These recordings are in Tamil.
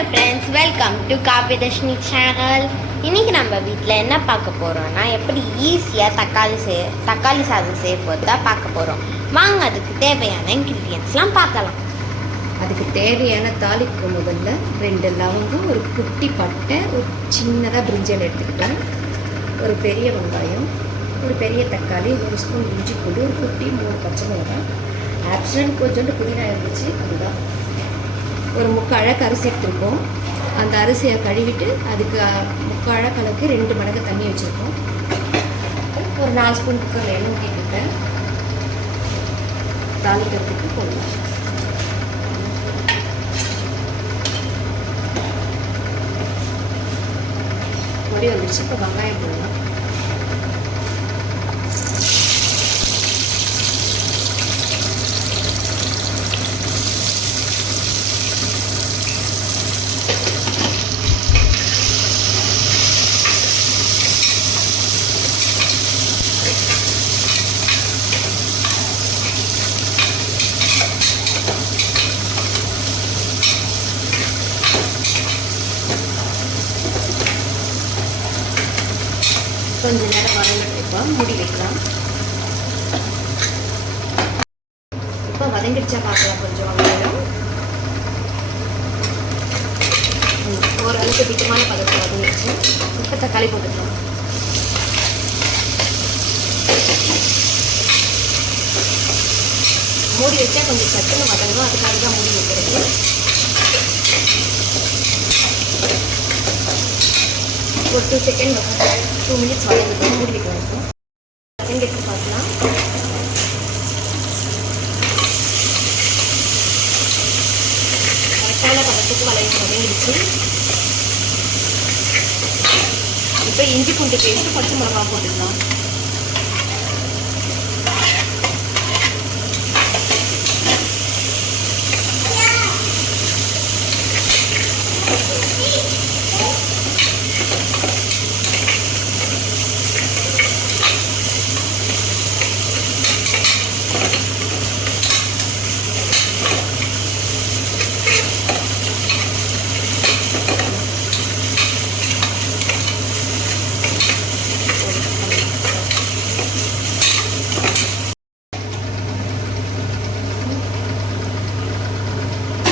Hello friends, welcome to Kapidharshini channel. இன்றைக்கி நம்ம வீட்டில் என்ன பார்க்க போகிறோன்னா, எப்படி ஈஸியாக தக்காளி சாதம் செய்யப்போது தான் பார்க்க போகிறோம். வாங்க அதுக்கு தேவையான இன்க்ரீடியன்ட்ஸ்லாம் பார்க்கலாம். அதுக்கு தேவையான தாளிக்கு முதல்ல 2 லவங்கம், ஒரு குட்டி பட்டை, ஒரு சின்னதாக பிரிஞ்சால் எடுத்துக்கிட்டேன், ஒரு பெரிய வெங்காயம், ஒரு பெரிய தக்காளி, 1 ஸ்பூன் இஞ்சி பூண்டு, ஒரு குட்டி 3 பச்சை மிளகாய், ஆப்ஷனல் கொஞ்சோண்டு புதினா இருந்துச்சு, அதுதான். ஒரு 3/4 அழகு அரிசி எடுத்துருக்கோம். அந்த அரிசியை கழுவிட்டு அதுக்கு 3/4 அழகு 2 மடங்கு தண்ணி வச்சுருக்கோம். ஒரு 4 ஸ்பூன் குக்கரில் எண்ணெய் ஊற்றிக்கிட்டேன். தாளிக்கிறதுக்கு போடலாம். பொடி வந்துடுச்சு. இப்போ வெங்காயம் போடலாம். கொஞ்சம் நேரம் வதங்கிட்டு மூடி வைக்கலாம். இப்போ வதங்கிடுச்சா பார்க்கலாம். கொஞ்சம் வெங்காயம் ஓரளவுக்கு திட்டமான பதத்தை வதங்கிடுச்சு. இப்போ தக்காளி போட்டுக்கலாம். மூடி வச்சா கொஞ்சம் சட்டுன்னு வதங்கும், அதுக்காக தான் மூடி வைக்கிறது. ஒரு 2 செகண்ட் 2 மினிட்ஸ் வதங்கிட்டு மூடி வைக்க வைப்போம். வதங்கிட்டு பார்க்கலாம். கரெக்டான பதத்துக்கு வதங்கிடுச்சு. இப்போ இஞ்சி பூண்டு பேஸ்ட்டு, பச்சை மிளகா போட்டுக்கலாம்.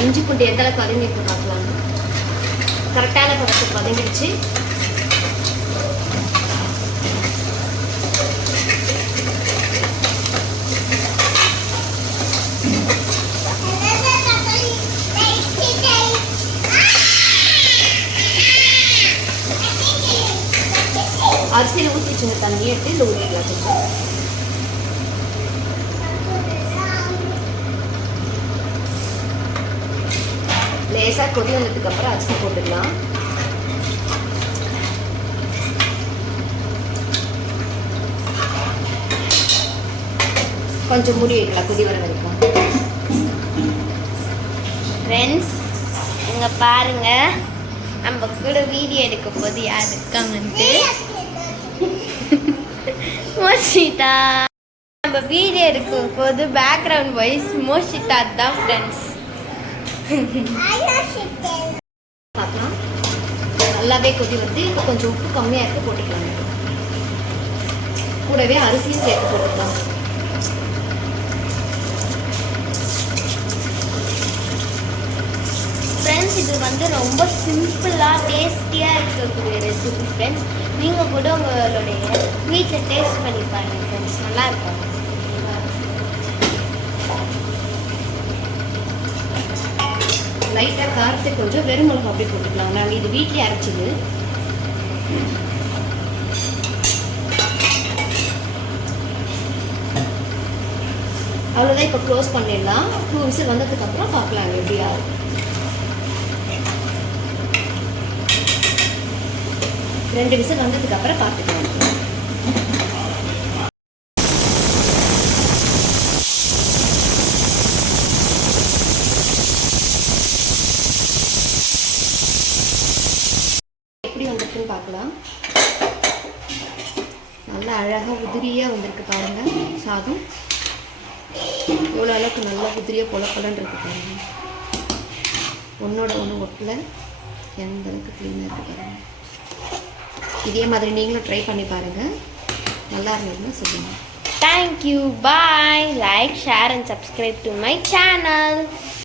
இஞ்சி பூண்டு எந்த அளவுக்கு வதங்கிட்டு பார்க்கலாம். கரெக்டான பதத்துக்கு வதங்கிடுச்சு. அரிசியில் ஊற்றி வச்சுங்க தண்ணி எடுத்து இந்த ஊற்றிக்கலாம். கொஞ்சம் லேசாக கொதி வந்ததுக்கு அப்புறம் அரிசி போட்டுக்கலாம். கொஞ்சம் மூடி வைக்கலாம் கொதி வர வரைக்கும். ஃப்ரெண்ட்ஸ், இங்கே பாருங்க, நம்ம கூட வீடியோ எடுக்க போது யார் இருக்காங்கன்ட்டு. மோஷிதா. நம்ம வீடியோ எடுக்கும் போது பேக்ரவுண்ட் வாய்ஸ் மோஷிதா தான் ஃப்ரெண்ட்ஸ். பார்க்கலாம். நல்லாவே கொதி வந்து இப்போ கொஞ்சம் உப்பு கம்மியாக இருக்கு, போட்டுக்கலாம். கூடவே அரிசியும் சேர்த்து போட்டுக்கலாம். ஃப்ரெண்ட்ஸ், இது வந்து ரொம்ப சிம்பிளாக டேஸ்டியாக இருக்கக்கூடிய ரெசிபி ஃப்ரெண்ட்ஸ். நீங்கள் கூட உங்களுடைய வீட்டில் டேஸ்ட் பண்ணி பாருங்கள் ஃப்ரெண்ட்ஸ், நல்லாயிருக்கும். லைட்டாக காரத்துக்கு கொஞ்சம் வெறும் மிளகா அப்படியே போட்டுக்கலாம். நாங்கள் இது வீட்டிலே அரைச்சிது. அவ்வளோதான். இப்போ க்ளோஸ் பண்ணிடலாம். 2 விசில் வந்ததுக்கப்புறம் பார்க்கலாம் எப்படி ஆகும். 2 விசில் வந்ததுக்கப்புறம் பார்த்துக்கலாம். எப்படி வந்திருக்குன்னு பார்க்கலாம். நல்லா அழகாக உதிரியாக வந்திருக்கு பாருங்கள். சாதம் எவ்வளோ அளவுக்கு நல்லா உதிரியாக பொல பொலன்னு இருக்கு பாருங்கள். ஒன்றோட ஒன்று ஒட்டலை. எந்த அளவுக்கு க்ளீனாக இருக்கு பாருங்க. இதே மாதிரி நீங்களும் ட்ரை பண்ணி பாருங்கள். நல்லா இருந்ததுன்னா சொல்லுங்கள். Thank you. Bye. Like, share and subscribe to my channel.